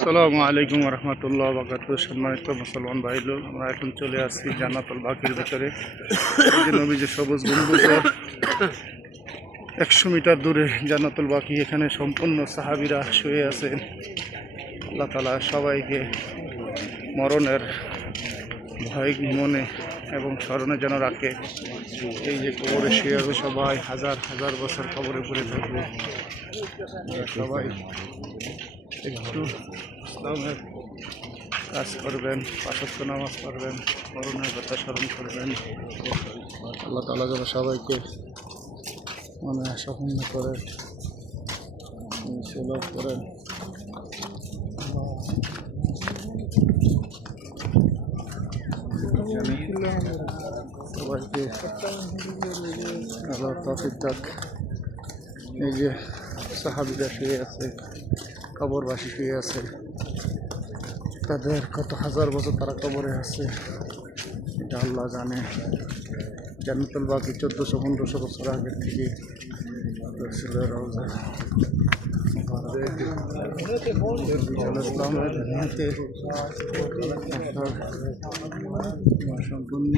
আসসালামু আলাইকুম রহমতুল্লাহ বাকাতুহ। সম্মানিত মুসলমান ভাইলো, আমরা এখন চলে আসছি জান্নাতুল বাকির ভেতরে। এই যে নবী যে সবুজ গম্বুজে 100 মিটার দূরে জান্নাতুল বাকি, এখানে সম্পূর্ণ সাহাবীরা শুয়ে আছেন। আল্লাহ তাআলা সবাইকে মরণের ভয় মনে এবং স্মরণে যেন রাখে। এই যে কবরে শুয়ে আছে সবাই, হাজার হাজার বছর কবরে পড়ে থাকবে। সবাই একটু ইসলামের কাজ করবেন, 5 ওয়াক্ত নামাজ পড়বেন, মরণের কথা স্মরণ করবেন। আল্লাহ তাআলা যেন সবাইকে মনে আশা পূর্ণ করেন, সুলভ করেন। সবাইকে আল্লাহ তৌফিক দান। এই যে সাহাবীরা শুয়ে আছে, কবরবাসী শুয়ে আছে, তাদের কত হাজার বছর তারা কবরে আছে এটা আল্লাহ জানে। জান্নাতুল বাকি 1400-1500 বছর আগের থেকে ইসলামের দুনিয়াতে সম্পূর্ণ